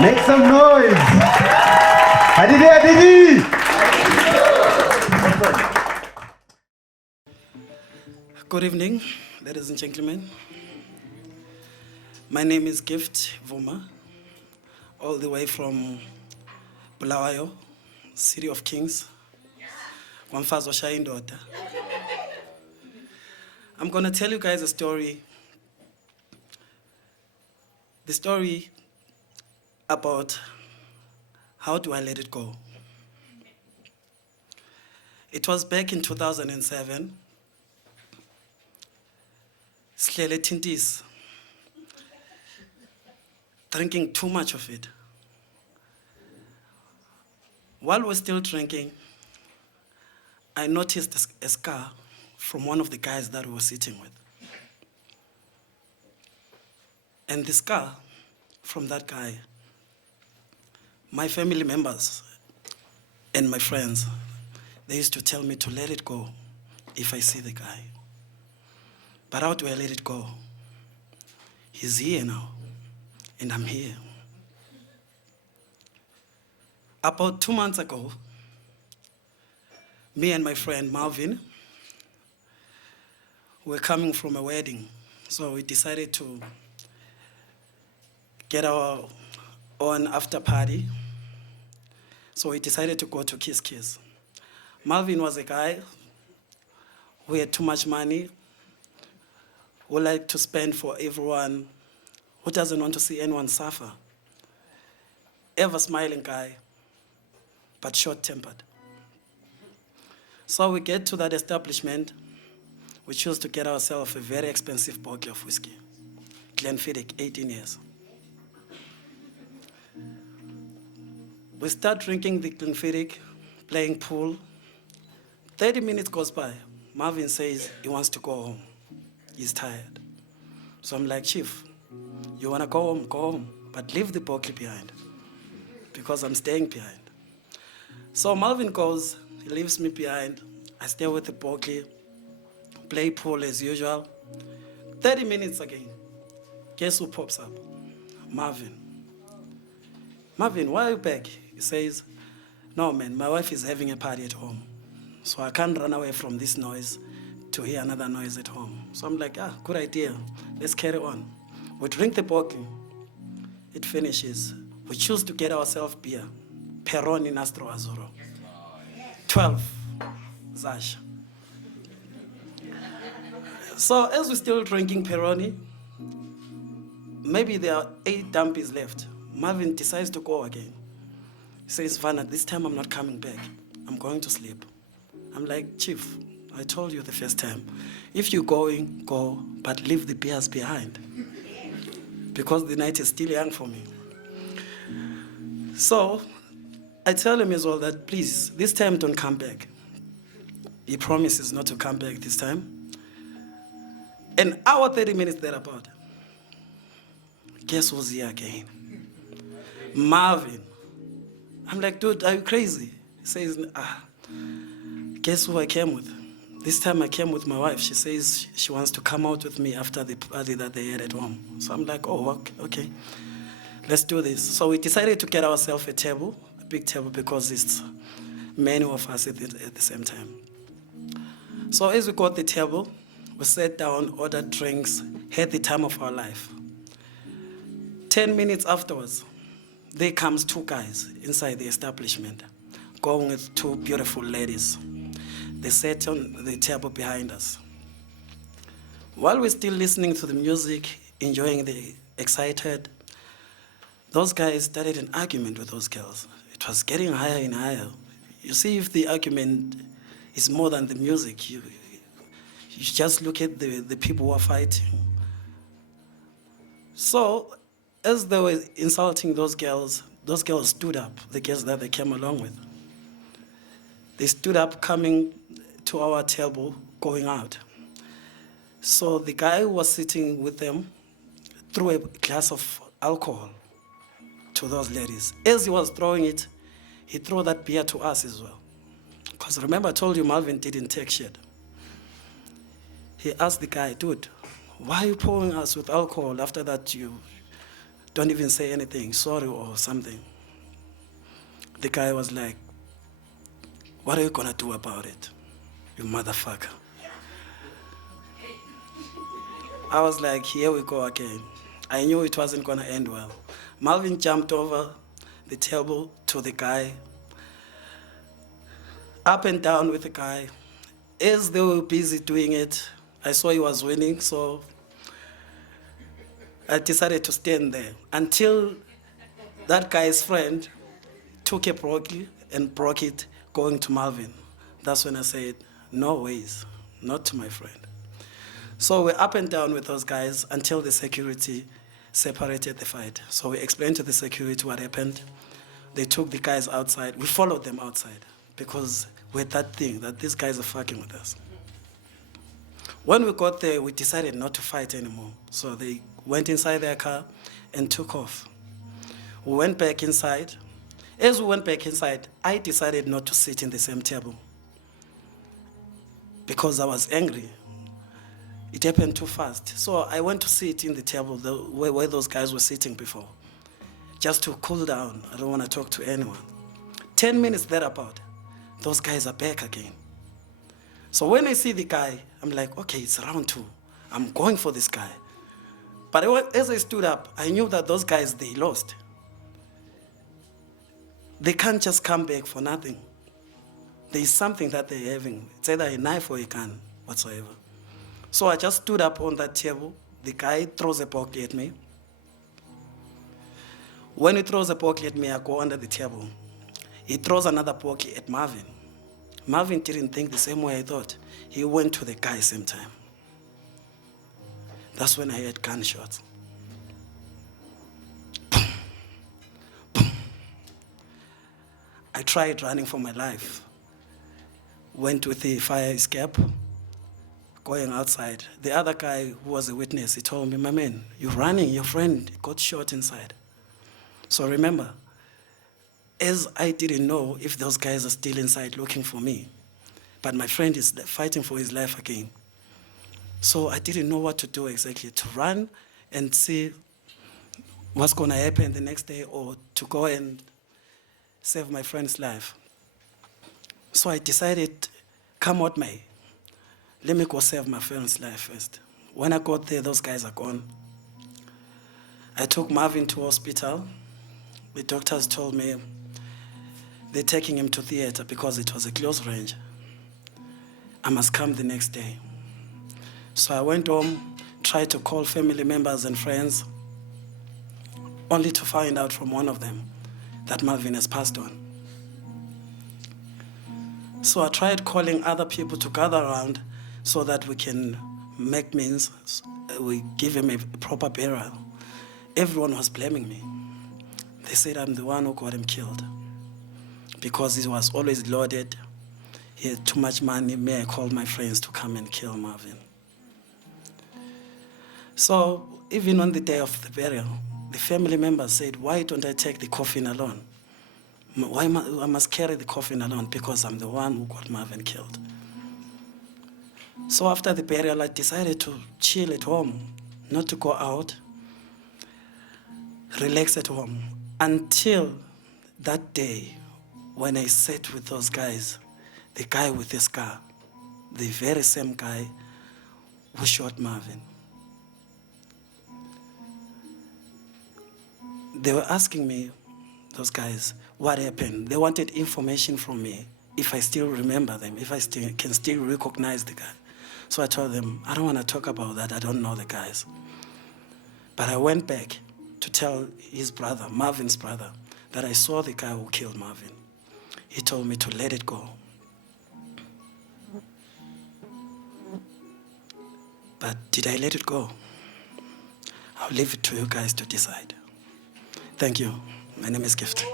Make some noise. Adidi, Adidi. Good evening, ladies and gentlemen. My name is Gift Vuma, all the way from Bulawayo, City of Kings. Wamfazo Shaindota. I'm going to tell you guys a story. The story about how do I let it go. It was back in 2007. Slele Tintis. Drinking too much of it. While we're still drinking, I noticed a scar from one of the guys that we were sitting with. And the scar from that guy, my family members and my friends, they used to tell me to let it go if I see the guy. But how do I let it go? He's here now, and I'm here. About 2 months ago, me and my friend Marvin were coming from a wedding, so we decided to get our own after party. So we decided to go to Kiss Kiss. Marvin was a guy who had too much money, who liked to spend for everyone, who doesn't want to see anyone suffer. Ever smiling guy, but short-tempered. So we get to that establishment. We choose to get ourselves a very expensive bottle of whiskey. Glenfiddich, 18 years. We start drinking the Glenfiddich, playing pool. 30 minutes goes by. Marvin says he wants to go home. He's tired. So I'm like, Chief, you want to go home? Go home. But leave the bottle behind, because I'm staying behind. So Marvin goes, he leaves me behind. I stay with the bottle, play pool as usual. 30 minutes again. Guess who pops up? Marvin. Marvin, why are you back? He says, no, man, my wife is having a party at home. So I can't run away from this noise to hear another noise at home. So I'm like, good idea. Let's carry on. We drink the bottle. It finishes. We choose to get ourselves beer. Peroni Nastro Azzurro. 12. Zash. So as we're still drinking Peroni, maybe there are 8 dumpies left. Marvin decides to go again. He says, Vanna, this time I'm not coming back. I'm going to sleep. I'm like, Chief, I told you the first time, if you're going, go, but leave the beers behind. Because the night is still young for me. So I tell him as well that, please, this time don't come back. He promises not to come back this time. An hour, 30 minutes thereabout. Guess who's here again? Marvin. I'm like, dude, are you crazy? He says, guess who I came with? This time I came with my wife. She says she wants to come out with me after the party that they had at home. So I'm like, oh, okay. Let's do this. So we decided to get ourselves a table, a big table, because it's many of us at the same time. So as we got the table, we sat down, ordered drinks, had the time of our life. 10 minutes afterwards, there comes 2 guys inside the establishment, going with 2 beautiful ladies. They sat on the table behind us. While we're still listening to the music, enjoying the excited, those guys started an argument with those girls. It was getting higher and higher. You see, if the argument is more than the music, you just look at the people who are fighting. So as they were insulting those girls stood up, the girls that they came along with. They stood up, coming to our table, going out. So the guy who was sitting with them threw a glass of alcohol to those ladies. As he was throwing it, he threw that beer to us as well. Because remember, I told you Marvin didn't take shit. He asked the guy, dude, why are you pouring us with alcohol after that you don't even say anything, sorry or something. The guy was like, what are you gonna do about it, you motherfucker? I was like, here we go again. I knew it wasn't gonna end well. Marvin jumped over the table to the guy, up and down with the guy. As they were busy doing it, I saw he was winning, so I decided to stand there until that guy's friend took a broccoli and broke it going to Marvin. That's when I said, no ways, not to my friend. So we're up and down with those guys until the security separated the fight. So we explained to the security what happened. They took the guys outside. We followed them outside because we had that thing that these guys are fucking with us. When we got there, we decided not to fight anymore. So they went inside their car and took off. We went back inside. As we went back inside, I decided not to sit in the same table because I was angry. It happened too fast. So I went to sit in the table where those guys were sitting before, just to cool down. I don't want to talk to anyone. 10 minutes thereabout, those guys are back again. So when I see the guy, I'm like, okay, it's round 2. I'm going for this guy. But as I stood up, I knew that those guys, they lost. They can't just come back for nothing. There is something that they're having. It's either a knife or a gun, whatsoever. So I just stood up on that table. The guy throws a broccoli at me. When he throws a broccoli at me, I go under the table. He throws another broccoli at Marvin. Marvin didn't think the same way I thought. He went to the guy same time. That's when I heard gunshots. Boom. Boom. I tried running for my life. Went with the fire escape, going outside. The other guy who was a witness, he told me, my man, you're running, your friend got shot inside. So remember, as I didn't know if those guys are still inside looking for me, but my friend is fighting for his life again. So I didn't know what to do exactly, to run and see what's gonna happen the next day or to go and save my friend's life. So I decided, come what may, let me go save my friend's life first. When I got there, those guys are gone. I took Marvin to hospital. The doctors told me they're taking him to theater because it was a close range. I must come the next day. So I went home, tried to call family members and friends, only to find out from one of them that Marvin has passed on. So I tried calling other people to gather around so that we can make means, we give him a proper burial. Everyone was blaming me. They said I'm the one who got him killed because he was always loaded. He had too much money. May I call my friends to come and kill Marvin? So even on the day of the burial, the family members said, why don't I take the coffin alone? Why I must carry the coffin alone? Because I'm the one who got Marvin killed. So after the burial, I decided to chill at home, not to go out, relax at home, until that day when I sat with those guys, the guy with the scar, the very same guy who shot Marvin. They were asking me, those guys, what happened? They wanted information from me, if I still remember them, if I can still recognize the guy. So I told them, I don't want to talk about that, I don't know the guys. But I went back to tell his brother, Marvin's brother, that I saw the guy who killed Marvin. He told me to let it go. But did I let it go? I'll leave it to you guys to decide. Thank you. My name is Gift.